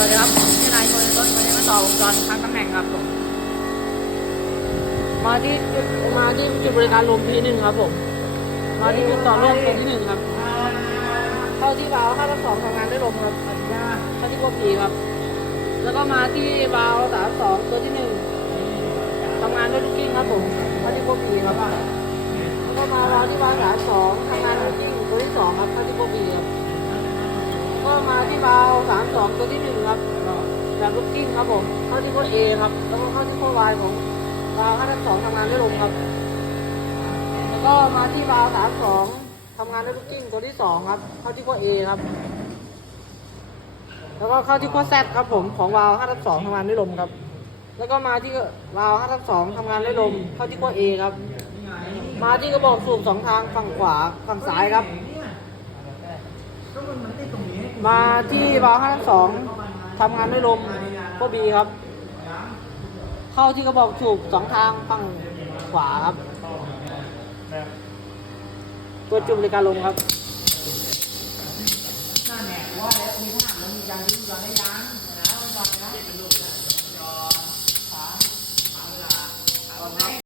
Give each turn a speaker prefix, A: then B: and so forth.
A: สวัสดีครับผมชื่อนายโชยต้นวันนี้มาต่อวงจรทั้งตำแหน่งครับผม
B: มาที่จุดมาที่จุดบริการลมทีหนึ่งครับผมมาที่จุดต่อลมตัวที่หนึ่งครับเข้าที่วาล์วห้าทับสองทำงานได้ลมครับเข้าที่พวกผีครับ แล้วก็มาที่วาล์วสามสองตัวที่หนึ่งทำงานด้วยลูกกิ้งครับผมเข้าที่พวกผีครับแล้วก็มาวาล์วที่วาล์วสามสองทำงาน มาที่วาวสามสองตัวที่หนึ่งครับแบบลูกกิ้งครับผมเข้าที่พวกเอครับ แล้วก็เข้าที่พวกวายของวาวห้าทับสองทำงานได้ลมครับ แล้วก็มาที่วาวสามสองทำงานได้ลูกกิ้งตัวที่สองครับ เข้าที่ขั้วเอครับ แล้วก็เข้าที่ขั้วแซดครับผมของวาล์วห้าทับสองทำงานได้ลมครับ แล้วก็มาที่วาล์วห้าทับสองทำงานได้ลม เข้าที่ขั้วเอครับ มาที่กระบอกสูบสองทางฝั่งขวาฝั่งซ้ายครับม มาที่วาห้าสองทำงานด้วยลมขั้วบีครับ เข้าที่กระบอกสูบสองทางฝั่งขวาครับตัวจุ่มในการลงครับ
A: หน้าแหนกว่าแล้วมีทหารแล้วมียางยิ้มยางได้ยาง